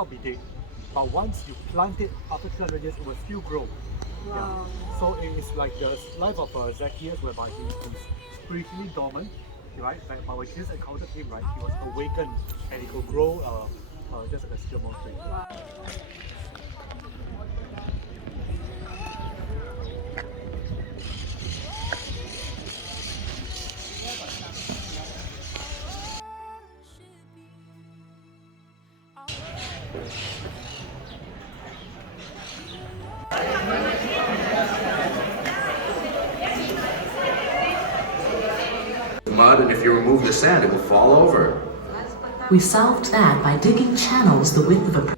not be dead. But once you plant it, after 300 years, it will still grow. Wow. Yeah. So it is like the life of Zacchaeus, whereby he's spiritually dormant, right? But when Jesus encountered him, right, he was awakened and he could grow just like a sycamore tree. Wow. Mud, and if you remove the sand, it will fall over. We solved that by digging channels the width of a.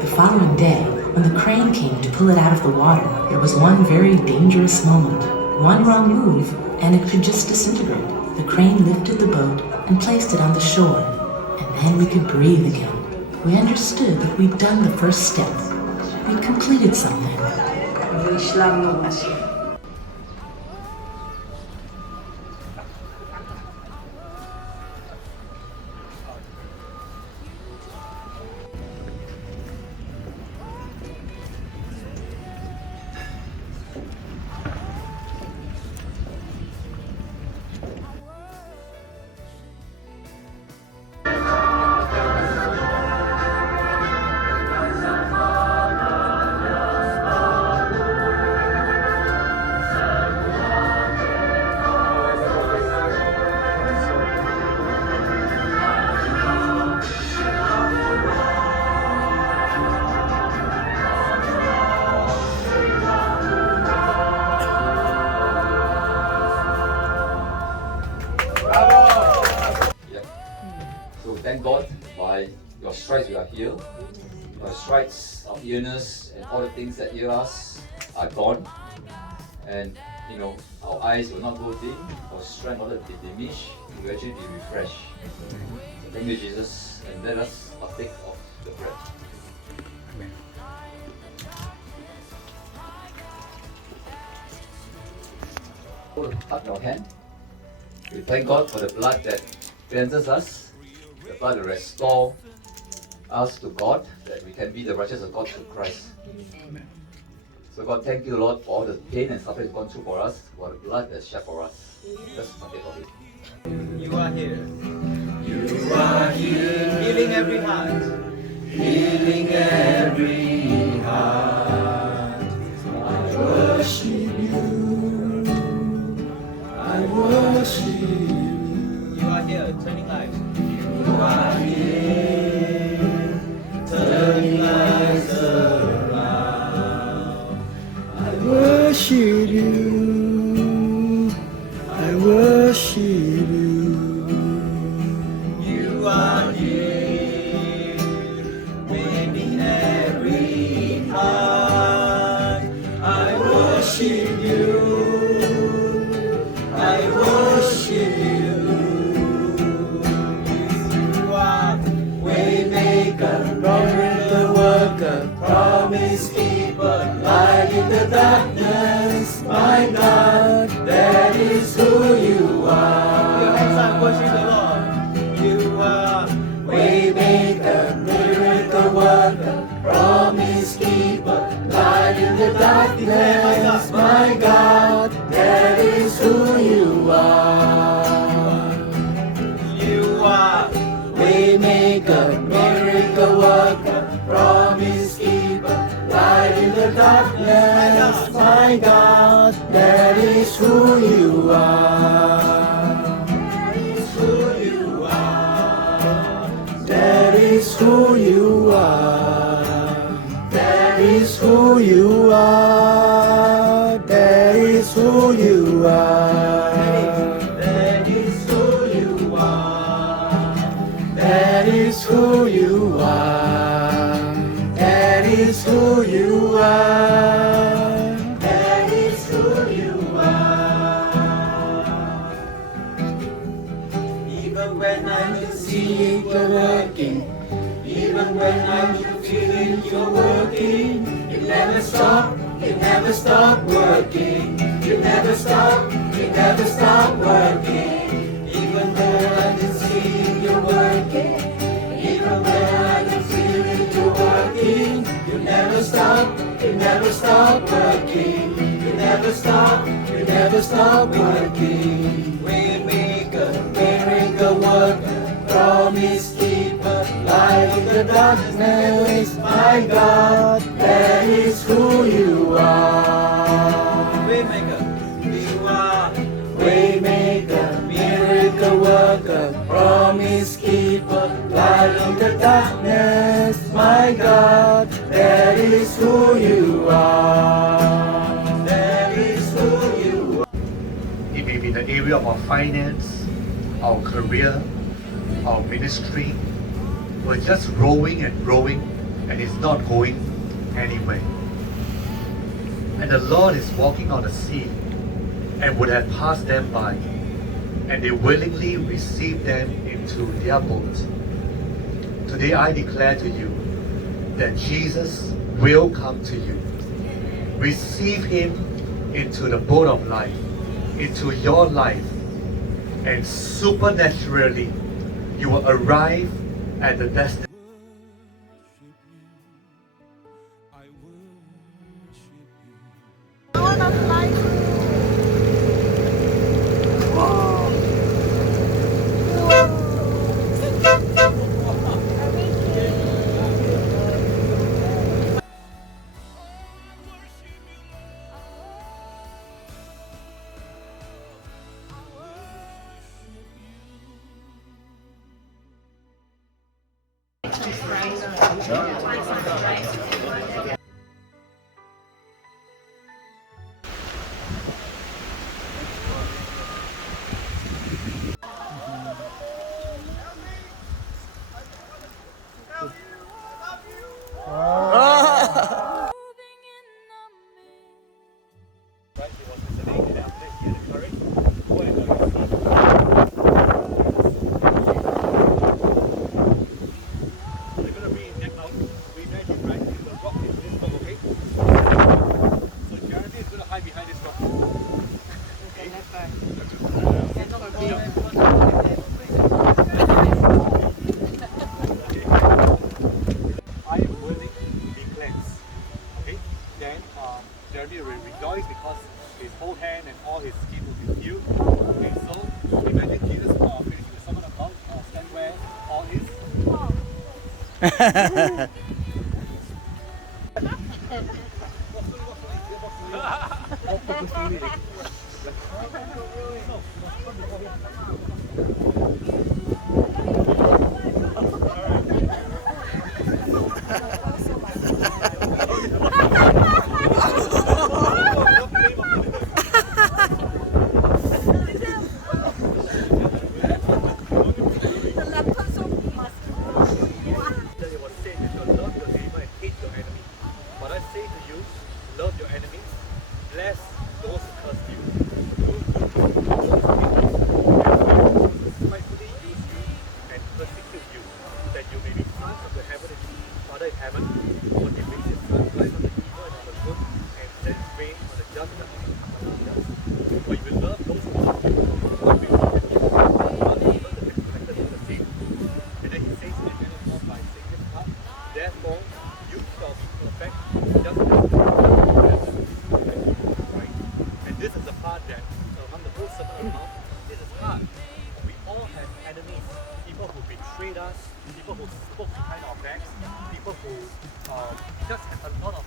The following day, when the crane came to pull it out of the water, there was one very dangerous moment. One wrong move, and it could just disintegrate. The crane lifted the boat and placed it on the shore, and then we could breathe again. We understood that we'd done the first step. We'd completed something. So thank God, by your stripes we are healed. Your stripes of illness and all the things that heal us are gone. And our eyes will not go dim, our strength will not diminish, we will actually be refreshed. So thank you, Jesus, and let us partake of the bread. Amen. Touch your hand. We thank God for the blood that cleanses us, the blood that restores us to God, that we can be the righteousness of God through Christ. Amen. So God, thank you, Lord, for all the pain and suffering that's gone through for us, for the blood that's shed for us. Let's partake of it. You are here. You are here. Healing every heart. Healing every heart. I worship you. I worship you. You are here, turning lives. You are here, turning lives around. I worship you. I worship you. You are here, making every heart. I worship you. I worship you. You are waymaker, miracle worker, promise keeper, light in the darkness. My God, that is who you are. Your hands up, worship the Lord. You are waymaker, miracle worker, promise keeper, light in the darkness. My God, that is who you are. You are waymaker, miracle worker, promise keeper, light in the darkness. My God, that is who you are. That is who you are. That is who you are. That is who you are. That is who you are. That is who you are. That is who you are. That is who you are. That is who you are. Even when I can see you're working, even when I'm feeling you're working, you never stop working. You never stop working. Even when I can see you're working, even when stop, you never stop working. You never stop, you never stop working. Waymaker, miracle worker, promise keeper, light in the darkness, my God, that is who you are. Waymaker, you are. Waymaker, miracle worker, promise keeper, light in the darkness, my God, that is who you are. That is who you are. It may be the area of our finance, our career, our ministry. We're just rowing and rowing and it's not going anywhere. And the Lord is walking on the sea and would have passed them by, and they willingly received them into their boat. Today I declare to you that Jesus will come to you. Receive him into the boat of life, into your life, and supernaturally you will arrive at the destination. Jeremy will rejoice because his whole hand and all his skin will be healed. Okay, so imagine Jesus finishing the Sermon on the Mount, stand where all his. Love your enemies, bless those who curse you, do good to those who spitefully use you and persecute you, that you may be sons of the heavenly Father in heaven, for he makes his sun rise on the evil and on the good, and sends rain on the just and on the unjust. For you will love those who love you, and be with you, not even the connected to the same. And then he says in the end of by saying this part, therefore you shall be perfect, just as this is the part that among the whole Sermon on the Mount, this is hard. We all have enemies, people who betrayed us, people who spoke behind our backs, people who just have a lot of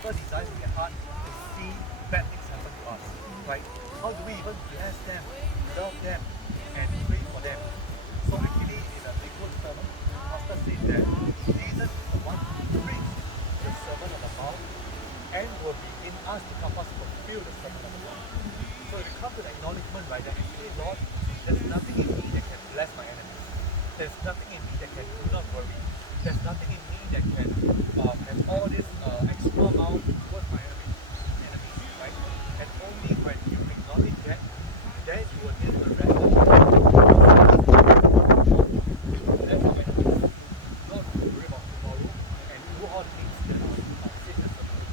first desires in their heart to see bad things happen to us. Right? How do we even bless them, love them, and pray for them? So actually in a Lakewood sermon, the pastor said that Jesus is the one who brings the Sermon on the Mount and will be in us to help us fulfill the Sermon on the Mount. So if you come to the acknowledgement, right, that actually, Lord, there's nothing in me that can bless my enemies. There's nothing in me that can do not worry. There's nothing in me that can have all this extra amount towards my enemies, right? And only when you acknowledge that, then you will get the rest of it. That's how enemies not worry about tomorrow and do all the things that are said in the sermon.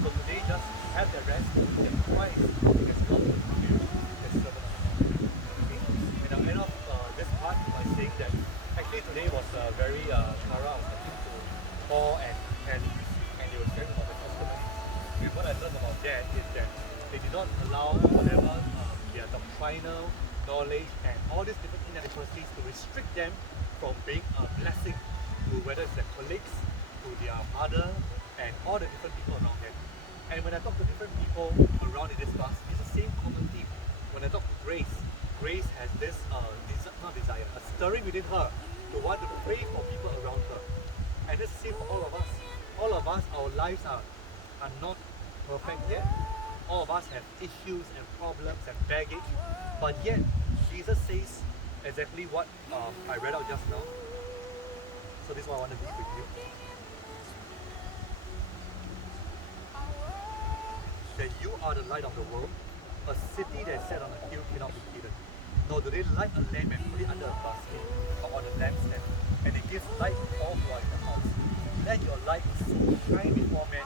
So today, just have the rest that Christ has come to fulfill the Sermon on the Mount. Okay? And I'll end off this part by saying that actually today was very Kara was talking to Paul and you there is that they did not allow whatever their doctrinal knowledge and all these different inadequacies to restrict them from being a blessing to whether it's their colleagues, to their mother, and all the different people around them. And when I talk to different people around in this class, it's the same common theme. When I talk to Grace, Grace has this not desire, a stirring within her to want to pray for people around her. And it's the same for all of us. All of us, our lives are not perfect yet. All of us have issues and problems and baggage, but yet Jesus says exactly what I read out just now. So this is what I want to leave with you. That you are the light of the world. A city that is set on a hill cannot be hidden. Nor do they light a lamp and put it under a basket or on a lampstand, and it gives light to all who are in the house. Let your light so shine before men,